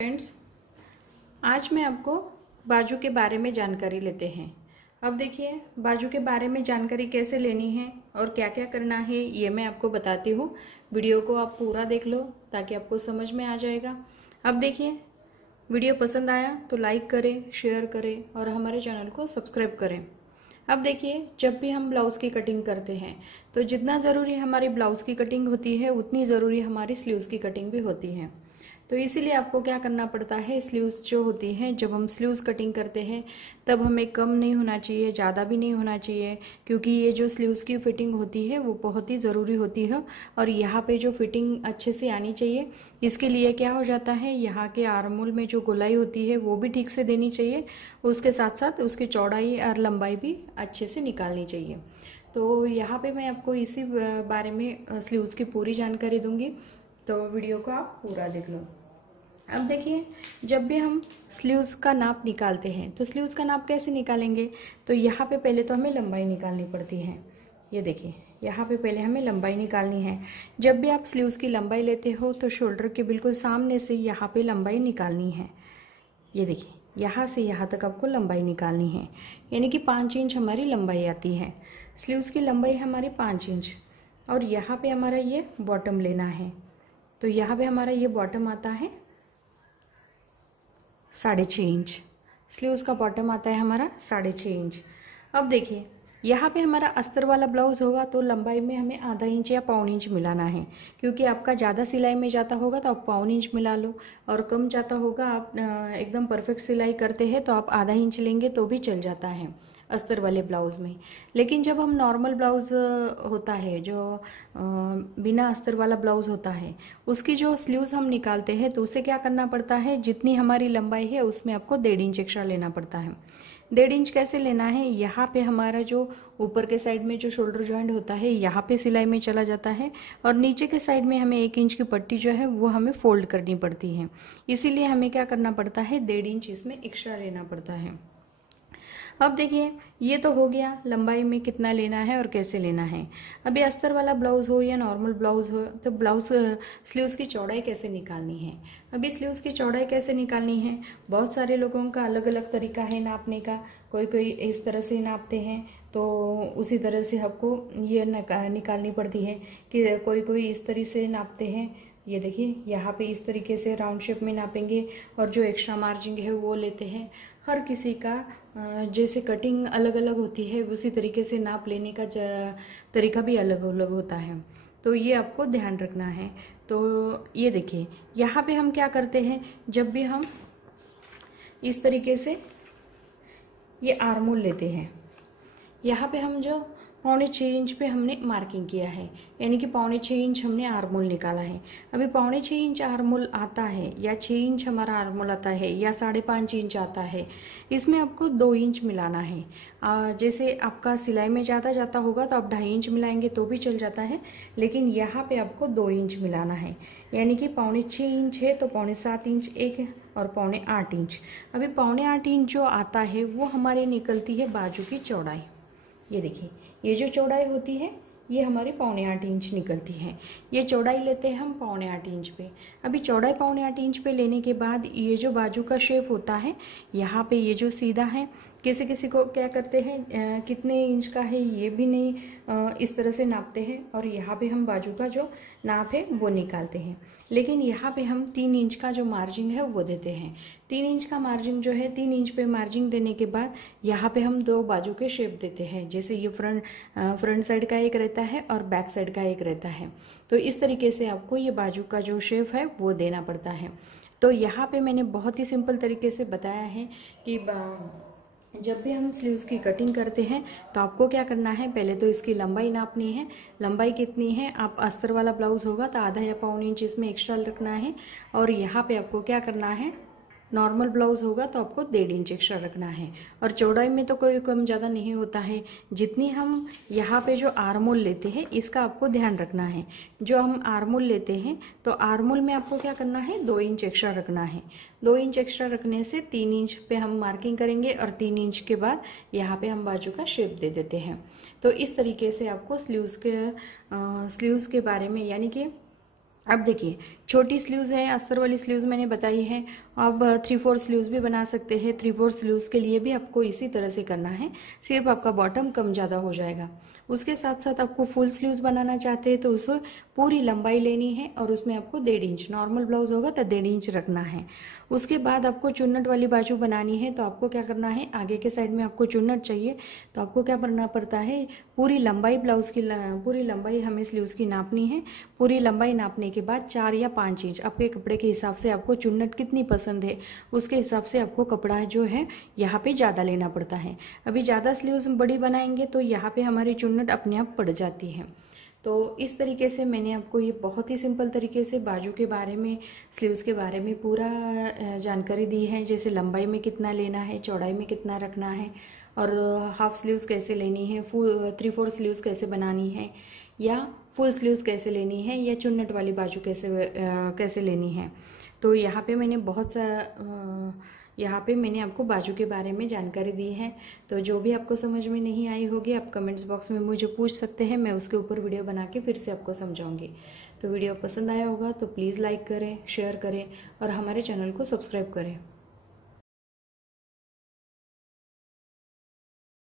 Friends, आज मैं आपको बाजू के बारे में जानकारी लेते हैं। अब देखिए, बाजू के बारे में जानकारी कैसे लेनी है और क्या क्या करना है ये मैं आपको बताती हूँ। वीडियो को आप पूरा देख लो ताकि आपको समझ में आ जाएगा। अब देखिए, वीडियो पसंद आया तो लाइक करें, शेयर करें और हमारे चैनल को सब्सक्राइब करें। अब देखिए, जब भी हम ब्लाउज़ की कटिंग करते हैं तो जितना ज़रूरी हमारी ब्लाउज़ की कटिंग होती है उतनी ज़रूरी हमारी स्लीव्स की कटिंग भी होती है। तो इसीलिए आपको क्या करना पड़ता है, स्लीव्स जो होती हैं, जब हम स्लीव्स कटिंग करते हैं तब हमें कम नहीं होना चाहिए, ज़्यादा भी नहीं होना चाहिए, क्योंकि ये जो स्लीव्स की फिटिंग होती है वो बहुत ही ज़रूरी होती है। और यहाँ पे जो फिटिंग अच्छे से आनी चाहिए, इसके लिए क्या हो जाता है, यहाँ के आर्मोल में जो गोलाई होती है वो भी ठीक से देनी चाहिए, उसके साथ साथ उसकी चौड़ाई और लंबाई भी अच्छे से निकालनी चाहिए। तो यहाँ पे मैं आपको इसी बारे में स्लीव्स की पूरी जानकारी दूंगी, तो वीडियो को आप पूरा देख लो। अब देखिए, जब भी हम स्लीव्स का नाप निकालते हैं तो स्लीव्स का नाप कैसे निकालेंगे, तो यहाँ पे पहले तो हमें लंबाई निकालनी पड़ती है। ये देखिए, यहाँ पे पहले हमें लंबाई निकालनी है। जब भी आप स्लीव्स की लंबाई लेते हो तो शोल्डर के बिल्कुल सामने से यहाँ पे लंबाई निकालनी है। ये देखिए, यहाँ से यहाँ तक आपको लंबाई निकालनी है, यानी कि 5 इंच हमारी लंबाई आती है। स्लीव्स की लंबाई हमारी 5 इंच, और यहाँ पे हमारा ये बॉटम लेना है। तो यहाँ पे हमारा ये बॉटम आता है 6.5 इंच। स्लीव्स का बॉटम आता है हमारा 6.5 इंच। अब देखिए, यहाँ पे हमारा अस्तर वाला ब्लाउज होगा तो लंबाई में हमें आधा इंच या पौन इंच मिलाना है, क्योंकि आपका ज़्यादा सिलाई में जाता होगा तो आप पौन इंच मिला लो, और कम जाता होगा, आप एकदम परफेक्ट सिलाई करते हैं तो आप आधा इंच लेंगे तो भी चल जाता है अस्तर वाले ब्लाउज़ में। लेकिन जब हम नॉर्मल ब्लाउज़ होता है, जो बिना अस्तर वाला ब्लाउज़ होता है, उसकी जो स्लीव्स हम निकालते हैं तो उसे क्या करना पड़ता है, जितनी हमारी लंबाई है उसमें आपको 1.5 इंच एक्स्ट्रा लेना पड़ता है। 1.5 इंच कैसे लेना है, यहाँ पे हमारा जो ऊपर के साइड में जो शोल्डर जॉइंट होता है यहाँ पे सिलाई में चला जाता है, और नीचे के साइड में हमें 1 इंच की पट्टी जो है वो हमें फोल्ड करनी पड़ती है। इसीलिए हमें क्या करना पड़ता है, 1.5 इंच इसमें एक्स्ट्रा लेना पड़ता है। अब देखिए, ये तो हो गया लंबाई में कितना लेना है और कैसे लेना है। अभी अस्तर वाला ब्लाउज हो या नॉर्मल ब्लाउज हो, तो ब्लाउज स्लीव्स की चौड़ाई कैसे निकालनी है। अभी स्लीव्स की चौड़ाई कैसे निकालनी है, बहुत सारे लोगों का अलग अलग तरीका है नापने का। कोई कोई इस तरह से नापते हैं तो उसी तरह से आपको ये निकालनी पड़ती है, कि कोई कोई इस तरह से नापते हैं। ये देखिए, यहाँ पे इस तरीके से राउंड शेप में नापेंगे और जो एक्स्ट्रा मार्जिन है वो लेते हैं। हर किसी का जैसे कटिंग अलग अलग होती है, उसी तरीके से नाप लेने का तरीका भी अलग अलग होता है, तो ये आपको ध्यान रखना है। तो ये देखिए, यहाँ पे हम क्या करते हैं, जब भी हम इस तरीके से ये आर्मोल लेते हैं, यहाँ पे हम जो 6.25 इंच पे हमने मार्किंग किया है, यानी कि 6.25 इंच हमने आर्मोल निकाला है। अभी 6.25 इंच आर्मोल आता है या 6 इंच हमारा आर्मोल आता है या 5.5 इंच आता है, इसमें आपको 2 इंच मिलाना है। जैसे आपका सिलाई में ज़्यादा जाता होगा तो आप 2.5 इंच मिलाएंगे तो भी चल जाता है, लेकिन यहाँ पे आपको 2 इंच मिलाना है, यानी कि 6.25 इंच है तो 7.25 इंच एक और 7.25 इंच। अभी 7.25 इंच जो आता है वो हमारी निकलती है बाजू की चौड़ाई। ये देखिए, ये जो चौड़ाई होती है ये हमारी 7.25 इंच निकलती है। ये चौड़ाई लेते हैं हम 7.25 इंच पे। अभी चौड़ाई 7.25 इंच पे लेने के बाद ये जो बाजू का शेप होता है, यहाँ पे ये जो सीधा है, किसी किसी को क्या करते हैं, कितने इंच का है ये भी नहीं इस तरह से नापते हैं, और यहाँ पे हम बाजू का जो नाप है वो निकालते हैं। लेकिन यहाँ पे हम 3 इंच का जो मार्जिन है वो देते हैं। 3 इंच का मार्जिन जो है, 3 इंच पे मार्जिन देने के बाद यहाँ पे हम 2 बाजू के शेप देते हैं। जैसे ये फ्रंट साइड का एक रहता है और बैक साइड का एक रहता है, तो इस तरीके से आपको ये बाजू का जो शेप है वो देना पड़ता है। तो यहाँ पे मैंने बहुत ही सिंपल तरीके से बताया है कि जब भी हम स्लीव्स की कटिंग करते हैं तो आपको क्या करना है, पहले तो इसकी लंबाई नापनी है। लंबाई कितनी है, आप अस्तर वाला ब्लाउज होगा तो आधा या पौन इंच इसमें एक्स्ट्रा रखना है, और यहाँ पे आपको क्या करना है, नॉर्मल ब्लाउज होगा तो आपको 1.5 इंच एक्स्ट्रा रखना है। और चौड़ाई में तो कोई कम ज़्यादा नहीं होता है। जितनी हम यहाँ पे जो आर्मोल लेते हैं इसका आपको ध्यान रखना है। जो हम आर्मोल लेते हैं तो आर्मोल में आपको क्या करना है, 2 इंच एक्स्ट्रा रखना है। 2 इंच एक्स्ट्रा रखने से 3 इंच पे हम मार्किंग करेंगे, और 3 इंच के बाद यहाँ पे हम बाजू का शेप दे देते हैं। तो इस तरीके से आपको स्लीव्स के बारे में, यानी कि अब देखिए छोटी स्लीव्स है, अस्तर वाली स्लीव्स मैंने बताई है। अब 3/4 स्लीव्स भी बना सकते हैं। 3/4 स्लीव्स के लिए भी आपको इसी तरह से करना है, सिर्फ आपका बॉटम कम ज़्यादा हो जाएगा। उसके साथ साथ आपको फुल स्लीव्स बनाना चाहते हैं तो उस पूरी लंबाई लेनी है और उसमें आपको 1.5 इंच, नॉर्मल ब्लाउज होगा तो 1.5 इंच रखना है। उसके बाद आपको चुन्नट वाली बाजू बनानी है तो आपको क्या करना है, आगे के साइड में आपको चुन्नट चाहिए तो आपको क्या करना पड़ता है, पूरी लंबाई ब्लाउज की पूरी लंबाई हमें स्लीव्स की नापनी है। पूरी लंबाई नापने के बाद 4 या 5 इंच आपके कपड़े के हिसाब से, आपको चुन्नट कितनी पसंद है उसके हिसाब से आपको कपड़ा जो है यहाँ पे ज़्यादा लेना पड़ता है। अभी ज़्यादा स्लीव्स बड़ी बनाएंगे तो यहाँ पे हमारी चुन्नट अपने आप पड़ जाती है। तो इस तरीके से मैंने आपको ये बहुत ही सिंपल तरीके से बाजू के बारे में, स्लीव्स के बारे में पूरा जानकारी दी है। जैसे लंबाई में कितना लेना है, चौड़ाई में कितना रखना है, और हाफ स्लीव्स कैसे लेनी है, 3/4 स्लीव्स कैसे बनानी है, या फुल स्लीव्स कैसे लेनी है, या चुन्नट वाली बाजू कैसे लेनी है। तो यहाँ पे मैंने आपको बाजू के बारे में जानकारी दी है। तो जो भी आपको समझ में नहीं आई होगी आप कमेंट्स बॉक्स में मुझे पूछ सकते हैं, मैं उसके ऊपर वीडियो बना के फिर से आपको समझाऊंगी। तो वीडियो पसंद आया होगा तो प्लीज़ लाइक करें, शेयर करें और हमारे चैनल को सब्सक्राइब करें।